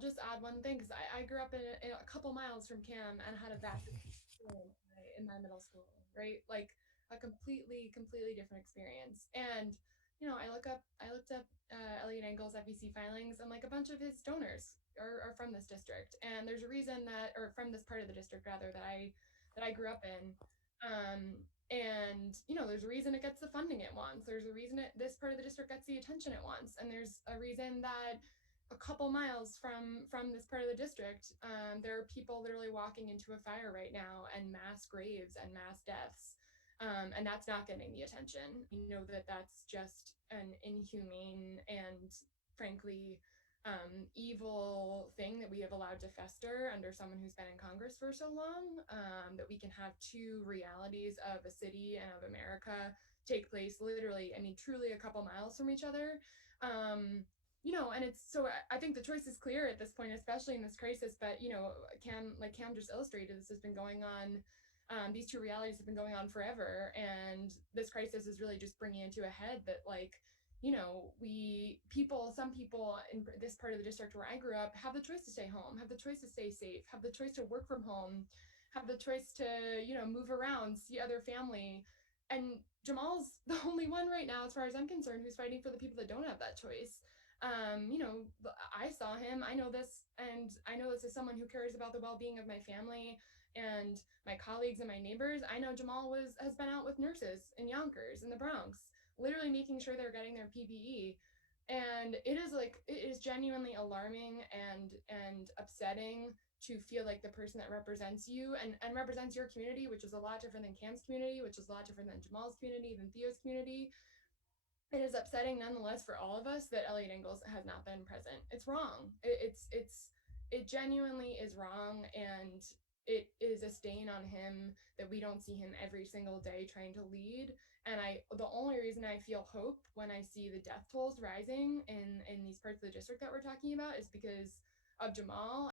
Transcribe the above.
just add one thing, because I grew up in a couple miles from Cam and had a vastly different experience in my middle school, right? Like a completely different experience. And I looked up Elliot Engel's FEC filings, and like a bunch of his donors are from this district, and there's a reason that, or from this part of the district rather, that I grew up in. And there's a reason it gets the funding it wants. There's a reason this part of the district gets the attention it wants, and there's a reason that a couple miles from this part of the district, there are people literally walking into a fire right now, and mass graves and mass deaths, and that's not getting the attention. You know that that's just an inhumane and frankly evil thing that we have allowed to fester under someone who's been in Congress for so long, that we can have two realities of a city and of America take place literally, I mean, truly a couple miles from each other. And it's so I think the choice is clear at this point, especially in this crisis. But Cam just illustrated, this has been going on. These two realities have been going on forever, and this crisis is really just bringing it to a head that, like, some people in this part of the district where I grew up have the choice to stay home, have the choice to stay safe, have the choice to work from home, have the choice to, move around, see other family. And Jamal's the only one right now, as far as I'm concerned, who's fighting for the people that don't have that choice. I saw him, I know this, and I know this as someone who cares about the well-being of my family and my colleagues and my neighbors. I know Jamal has been out with nurses in Yonkers, in the Bronx, literally making sure they're getting their PPE. And it is genuinely alarming and upsetting to feel like the person that represents you and represents your community, which is a lot different than Cam's community, which is a lot different than Jamal's community, than Theo's community. It is upsetting nonetheless for all of us that Elliot Ingalls has not been present. It's wrong. It genuinely is wrong, and it is a stain on him that we don't see him every single day trying to lead. And the only reason I feel hope when I see the death tolls rising in these parts of the district that we're talking about is because of Jamal